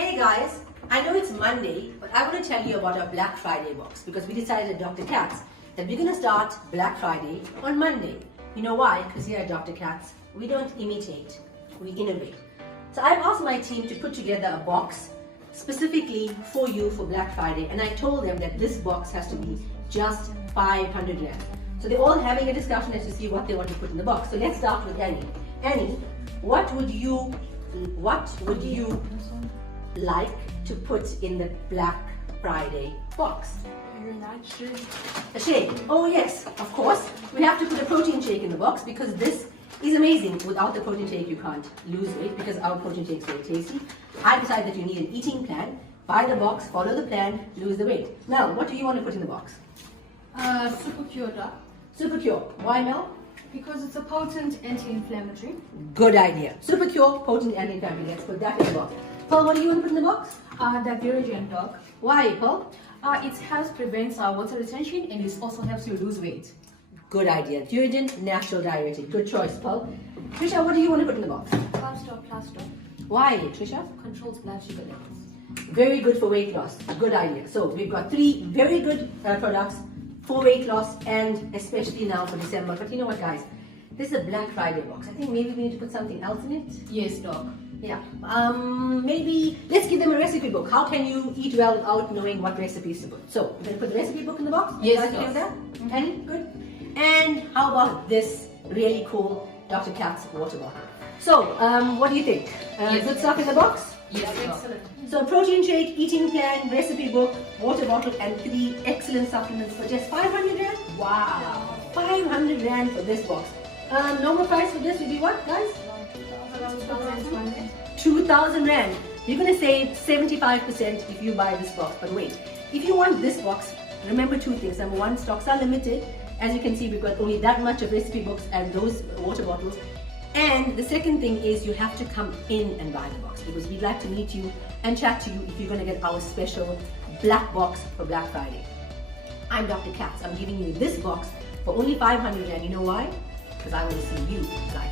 Hey guys, I know it's Monday, but I want to tell you about our Black Friday box because we decided at Dr. Katz that we're going to start Black Friday on Monday. You know why? Because here at Dr. Katz, we don't imitate, we innovate. So I've asked my team to put together a box specifically for you for Black Friday, and I told them that this box has to be just 500 Rand. So they're all having a discussion as to see what they want to put in the box. So let's start with Annie. Annie, what would you like to put in the Black Friday box? Very nice shake. A shake. Oh yes, of course. We have to put a protein shake in the box because this is amazing. Without the protein shake, you can't lose weight because our protein shake is very tasty. I decided that you need an eating plan. Buy the box, follow the plan, lose the weight. Mel, what do you want to put in the box? Super Cure Doc. Super Cure. Why, Mel? Because it's a potent anti-inflammatory. Good idea. Super Cure, potent anti-inflammatory. Let's put that in the box. Pearl, what do you want to put in the box? The Diuregen Doc. Why, Pearl? It helps prevent water retention and it also helps you lose weight. Good idea. Diuregen, natural diuretic. Good choice, Pearl. Trisha, what do you want to put in the box? Carb Stop Plus Doc. Why, Trisha? Controls blood sugar levels. Very good for weight loss. Good idea. So we've got 3 very good products for weight loss and especially now for December. But you know what, guys? This is a Black Friday box. I think maybe we need to put something else in it. Yes, Doc. Yeah. Maybe let's give them a recipe book. How can you eat well without knowing what recipes to put? So we're going to put the recipe book in the box. Yes, you guys that? Annie, good. And how about this really cool Dr. Katz water bottle? So what do you think? Yes, good stuff in the box? Yes, Doc. Excellent. So protein shake, eating plan, recipe book, water bottle, and 3 excellent supplements for just 500 Rand. Wow, 500 Rand for this box. Normal price for this would be what, guys? 2,000 Rand. You're going to save 75% if you buy this box. But wait, if you want this box, remember 2 things. Number 1, stocks are limited. As you can see, we've got only that much of recipe books and those water bottles. And the second thing is you have to come in and buy the box because we'd like to meet you and chat to you if you're going to get our special black box for Black Friday. I'm Dr. Katz. I'm giving you this box for only 500 Rand. You know why? Because I want to see you guys.